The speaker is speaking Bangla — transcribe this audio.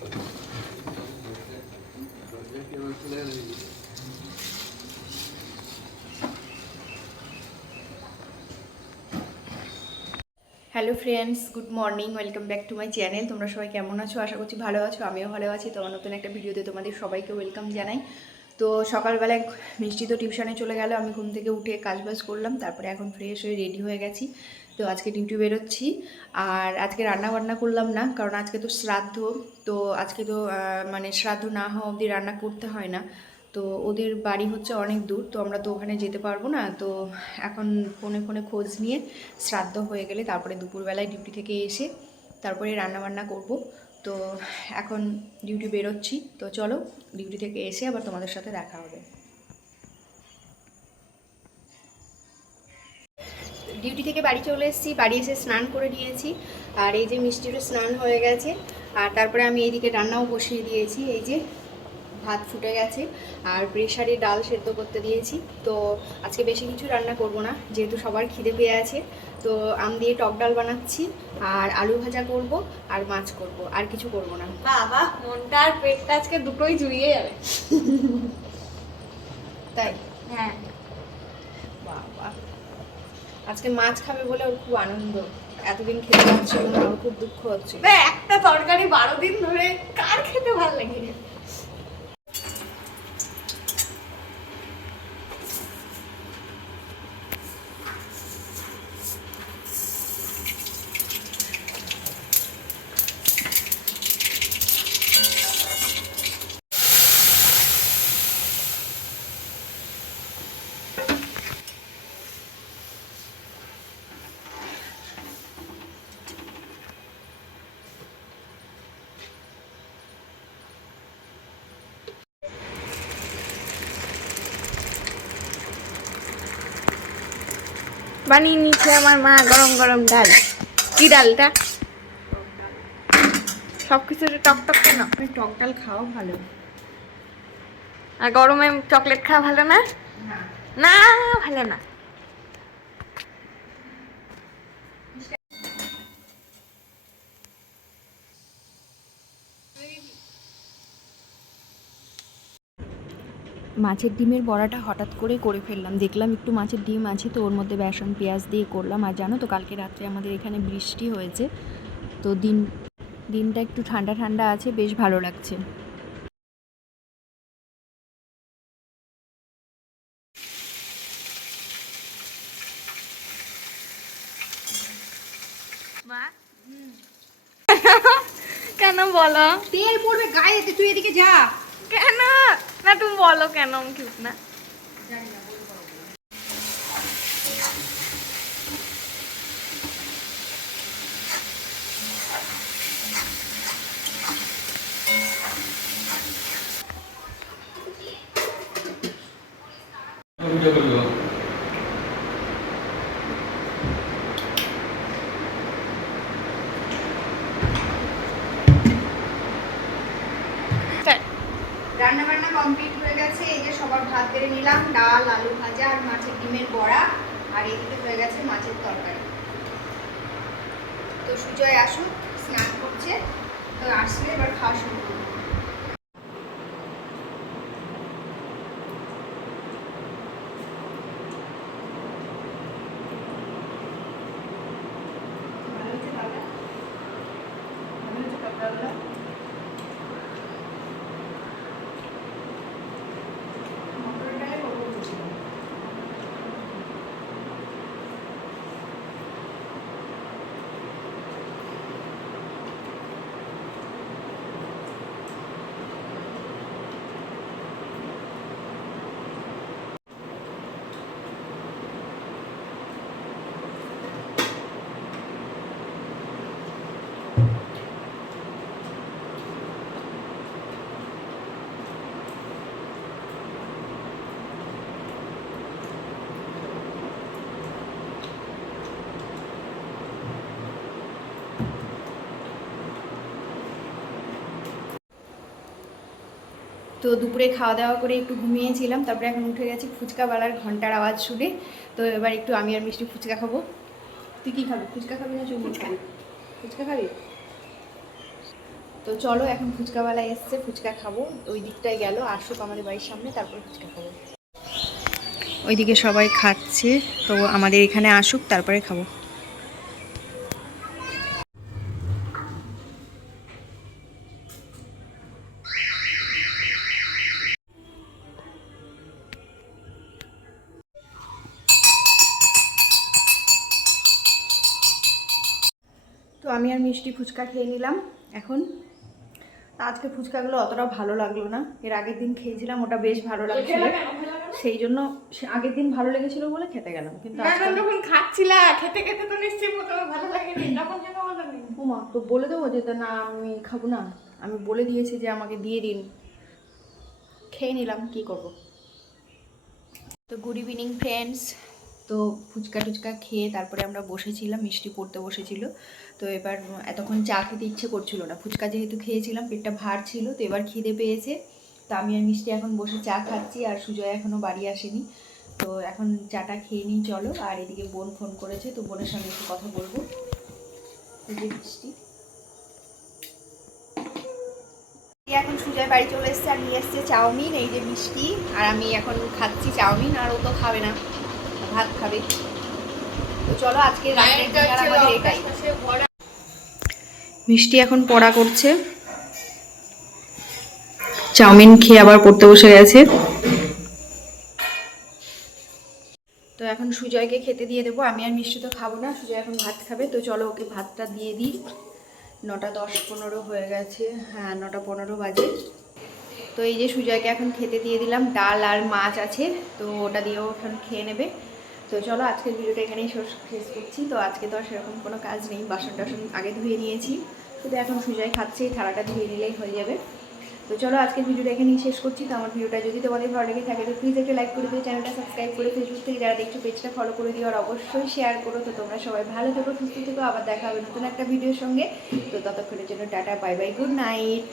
Hello friends good morning welcome back to my channel তোমরা সবাই কেমন আছো? আশা করছি ভালো আছো, আমিও ভালো আছি। তোমার নতুন একটা ভিডিওতে তোমাদের সবাইকে ওয়েলকাম জানাই। তো সকালবেলায় মিষ্টি তো টিউশনে চলে গেল, আমি ঘুম থেকে উঠে কাজবাজ করলাম, তারপরে এখন ফ্রেশ হয়ে রেডি হয়ে গেছি। তো আজকে ডিউটি বেরোচ্ছি। আর আজকে রান্না বান্না করলাম না, কারণ আজকে তো শ্রাদ্ধ, তো আজকে তো মানে শ্রাদ্ধ না হওয়া অবধি রান্না করতে হয় না। তো ওদের বাড়ি হচ্ছে অনেক দূর, তো আমরা তো ওখানে যেতে পারব না। তো এখন ফোনে ফোনে খোঁজ নিয়ে শ্রাদ্ধ হয়ে গেলে তারপরে দুপুরবেলায় ডিউটি থেকে এসে তারপরে রান্না বান্না করব। তো এখন ডিউটি বেরোচ্ছি, তো চলো ডিউটি থেকে এসে আবার তোমাদের সাথে দেখা হবে। ডিউটি থেকে বাড়ি চলে এসেছি বাড়ি এসে স্নান করে নিয়েছি। আর এই যে মিষ্টিরও স্নান হয়ে গেছে আর তারপরে আমি এইদিকে রান্নাও বসিয়ে দিয়েছি এই যে ভাত ফুটে গেছে আর প্রেশারে ডাল সেদ্ধ করতে দিয়েছি। তো আজকে বেশি কিছু রান্না করব না যেহেতু সবার খিদে পেয়ে আছে তো আম দিয়ে টক ডাল বানাচ্ছি আর আলু ভাজা করব আর মাছ করব আর কিছু করব না। বাবা মনটা আর পেটটা আজকে দুটোই জুড়িয়ে যাবে। তাই? হ্যাঁ। আজকে মাছ খাবে বলে ওর খুব আনন্দ। এতদিন খেতে পাচ্ছিল না, ওর খুব দুঃখ হচ্ছে একটা তরকারি বারো দিন ধরে কার খেতে ভালো লাগে? বানিয়ে নিচ্ছে আমার মা গরম গরম ডাল। কি ডালটা? সব কিছু টক টক কেন? টক ডাল খাওয়া ভালো। আর গরমে চকলেট খাওয়া ভালো না। না ভালো না। মাছের ডিমের বড়াটা হঠাৎ করে করে ফেললাম। দেখলাম একটু মাছের ডিম আছে তো ওর মধ্যে বেসন পেঁয়াজ দিয়ে করলাম। আর জানো তো কালকে রাত্রে আমাদের এখানে বৃষ্টি হয়েছে। তো দিন দিনটা একটু ঠান্ডা ঠান্ডা আছে বেশ ভালো লাগছে। কেন বলো? তেল পড়বে গায়ে তুই এদিকে যা। কেন? না তুমি বলো কেন আমি কিউট না। ভিডিও করবি রান্না বান্না কমপ্লিট হয়ে গেছে। এই যে সবার ভাত বেড়ে নিলাম, ডাল, আলু ভাজা আর মাছের ডিমের বড়া। আর এদিকে হয়ে গেছে মাছের তরকারি। তো সুজয় আসুক, স্নান করছে। তো আসলে এবার খাওয়া শুরু করব ভালো হচ্ছে ডালটা ভালো হচ্ছে তরকারিগুলো মটরের ডালে করব বলছিলাম তো দুপুরে খাওয়া দাওয়া করে একটু ঘুমিয়েছিলাম তারপরে এখন উঠে গেছি ফুচকা বালার ঘণ্টার আওয়াজ শুনে। তো এবার একটু আমি আর মিষ্টি ফুচকা খাব। তুই কী খাবি? ফুচকা খাবি না খাবি? ফুচকা খাবি? তো চলো এখন ফুচকাওয়ালা এসছে ফুচকা খাব। ওই দিকটায় গেল আসুক আমাদের বাড়ির সামনে তারপরে ফুচকা খাব। ওইদিকে সবাই খাচ্ছে তো আমাদের এখানে আসুক তারপরে খাব। আমি আর মিষ্টি ফুচকা খেয়ে নিলাম। এখন আজকে ফুচকাগুলো অতটা ভালো লাগল না। এর আগের দিন খেয়েছিলাম ওটা বেশ ভালো লাগছিল। সেই জন্য আগের দিন ভালো লেগেছিল বলে খেতে গেলাম। কিন্তু আজকে যখন খাচ্ছিলা খেতে খেতে তো নিশ্চয়ই ভালো লাগেনি। বলে দেবো যে তা না আমি খাব না। আমি বলে দিয়েছি যে আমাকে দিয়ে দিন। খেয়ে নিলাম কি করব? তো গুড ইভিনিং ফ্রেন্ডস তো ফুচকা টুচকা খেয়ে তারপরে আমরা বসেছিলাম, মিষ্টি পড়তে বসেছিল। তো এবার এতক্ষণ চা খেতে ইচ্ছে করছিল না। ফুচকা যেহেতু খেয়েছিলাম, পেটটা ভার ছিল, তো এবার খিদে পেয়েছে। তো আমি আর মিষ্টি এখন বসে চা খাচ্ছি আর সুজয় এখনও বাড়ি আসেনি। তো এখন চাটা খেয়ে নিই, চলো। আর এদিকে বোন ফোন করেছে, তো বোনের সঙ্গে একটু কথা বলব। মিষ্টি। এখন সুজয় বাড়ি চলে এসছে আর নিয়ে এসছে চাউমিন, এই যে মিষ্টি। আর আমি এখন খাচ্ছি চাউমিন, আর ও তো খাবে না। ভাত খাবে। তো চলো আজকে আমাদের এটাই। মিষ্টি এখন পড়া করছে। চাউমিন খেয়ে আবার পড়তে বসে গেছে। তো এখন সুজয়কে খেতে দিয়ে দেবো। আমি আর মিষ্টি তো খাব না সুজয় এখন ভাত খাবে। তো চলো ওকে ভাতটা দিয়ে দিই। নটা দশ পনেরো হয়ে গেছে। হ্যাঁ নটা পনেরো বাজে। তো এই যে সুজয়কে এখন খেতে দিয়ে দিলাম। ডাল আর মাছ আছে তো ওটা দিয়েও এখন খেয়ে নেবে। তো চলো, আজকের ভিডিওটা এখানেই শেষ করছি। তো আজকে তো আর সেরকম কোনো কাজ নেই বাসন টাসন আগে ধুয়ে নিয়েছি। শুধু এখন সুজয় খাচ্ছে থালাটা ধুয়ে নিলেই হয়ে যাবে। তো চলো, আজকের ভিডিওটা এখানেই শেষ করছি। তো আমার ভিডিওটা যদি তোমাদের ভালো লেগে থাকে, তো প্লিজ একটা লাইক করে দিও, চ্যানেলটা সাবস্ক্রাইব করে ফেসবুক থেকে যারা দেখছ পেজটা ফলো করে দিও, আর অবশ্যই শেয়ার করো। তো তোমরা সবাই ভালো থেকো, সুস্থ থেকো। আবার দেখা হবে নতুন একটা ভিডিওর সঙ্গে। তো ততক্ষণের জন্য tata bye bye good night